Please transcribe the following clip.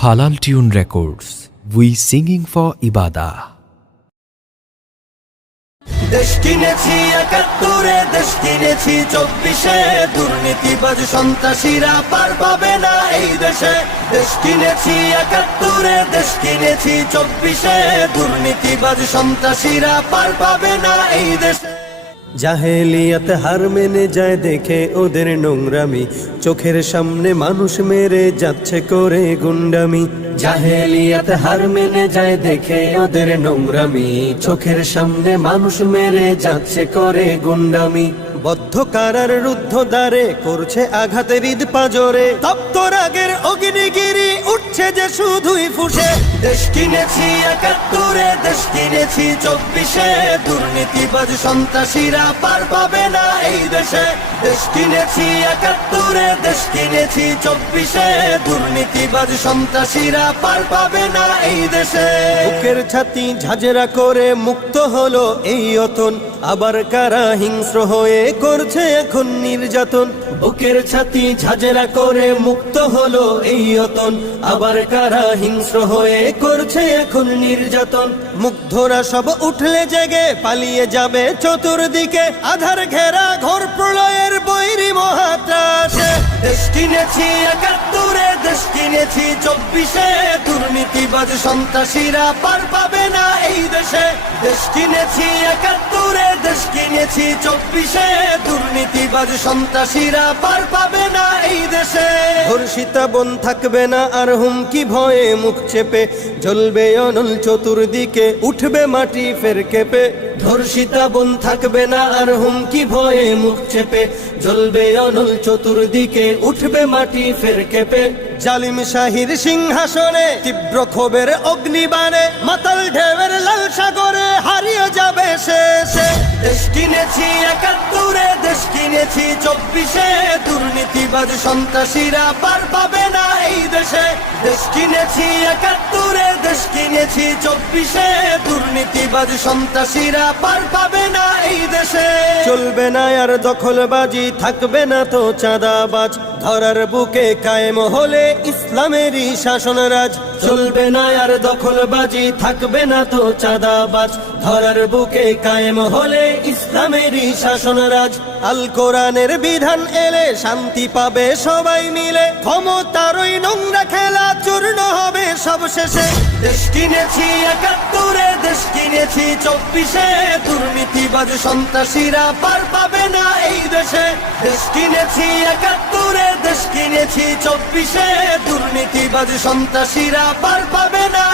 Halal Tune Records. We singing for Ibadah. দেশ কিনেছি ৭১, দেশ কিনেছি ২৪, দুর্নীতিবাজ সন্ত্রাসীরা পার পাবে না এই দেশে। দেশ কিনেছি ৭১, দেশ কিনেছি ২৪, দুর্নীতিবাজ সন্ত্রাসীরা পার পাবে না এই দেশে। জাহেলিয়াত হার মেনে যায় দেখে ওদের নোংরামি, চোখের সামনে মানুষ মেরে যাচ্ছে করে গুন্ডামি। জাহেলিয়াত হার মেনে যায় দেখে ওদের নোংরামি, চোখের সামনে মানুষ মেরে যাচ্ছে করে গুন্ডামি। বদ্ধ কারার রুদ্ধ দ্বারে করছে আঘাতের ঈদ পাজরে, তপ্ত রাগের অগ্নিগিরি উঠছে যে শুধুই ফুসে। দেশ কিনেছি ৭১, দেশ কিনেছি ২৪, দুর্নীতিবাজ সন্ত্রাসীরা পার পাবে না এই দেশে। দেশ কিনেছি ৭১, দেশ কিনেছি ২৪, দুর্নীতিবাজ সন্ত্রাসীরা পার পাবে না এই দেশে। বুকের ছাতি ঝাঁঝরা করে মুক্ত হলো এই অতন, আবার কারা হিংস্র হয়ে করছে এখন নির্যাতন। বুকের ছাতি ঝাঁঝরা করে মুক্ত হলো এই অতন, আবার কারা হিংস্র হয়ে করছে এখন নির্যাতন। মুগ্ধরা সব উঠলে জেগে পালিয়ে যাবে চতুর্দিকে, আধার ঘেরা ঘোর প্রলয়ের বৈরী মহাত্রাসে। দেশ কিনেছি ৭১, দেশ কিনেছি ২৪, দুর্নীতিবাজ সন্ত্রাসীরা পার পাবে না এই দেশে। দেশ কিনেছি ৭১, দেশ কিনেছি ২৪, দুর্নীতিবাজ সন্ত্রাসীরা পার পাবে না এই দেশে। ধর্ষিতা বোন থাকবে না আর হুমকি ভয়ে মুখ চেপে, জ্বলবে অনল চতুর্দিকে উঠবে মাটি ফের কেঁপে। ধর্ষিতা বোন থাকবে না আর হুমকি ভয়ে মুখ চেপে, জ্বলবে অনল চতুর্দিকে উঠবে মাটি ফের কেঁপে। জালিম শাহীর সিংহাসনে তীব্র ক্ষোভের অগ্নিবাণে, মাতাল ঢেউয়ের লাল সাগরে হারিয়ে যাবে শেষে। দেশ কিনেছি ৭১, দেশ কিনেছি ২৪, দুর্নীতিবাজ সন্ত্রাসীরা পার পাবে না এই দেশে। দেশ কিনেছি ৭১, দেশ কিনেছি ২৪, দুর্নীতিবাজ সন্ত্রাসীরা পার পাবে না এই দেশে। চলবে না আর দখলবাজি, থাকবে না তো চাঁদাবাজ, ধরার বুকে কায়েম হলে ইসলামেরই শাসন রাজ। চলবে না আর দখলবাজি, থাকবে না তো চাঁদাবাজ, ধরার বুকে কায়েম হলে ইসলামেরই শাসন রাজ। আল কোরআনের বিধান এলে শান্তি পাবে সবাই মিলে, ক্ষমতার ওই নোংরা খেলা চূর্ণ হবে সব শেষে। দেশ কিনেছি ৭১, দেশ কিনেছি ২৪, দুর্নীতিবাজ সন্ত্রাসীরা পার পাবে না এই দেশে। দেশ কিনেছি ৭১, দেশ কিনেছি ২৪, দুর্নীতিবাজ সন্ত্রাসীরা পার পাবে না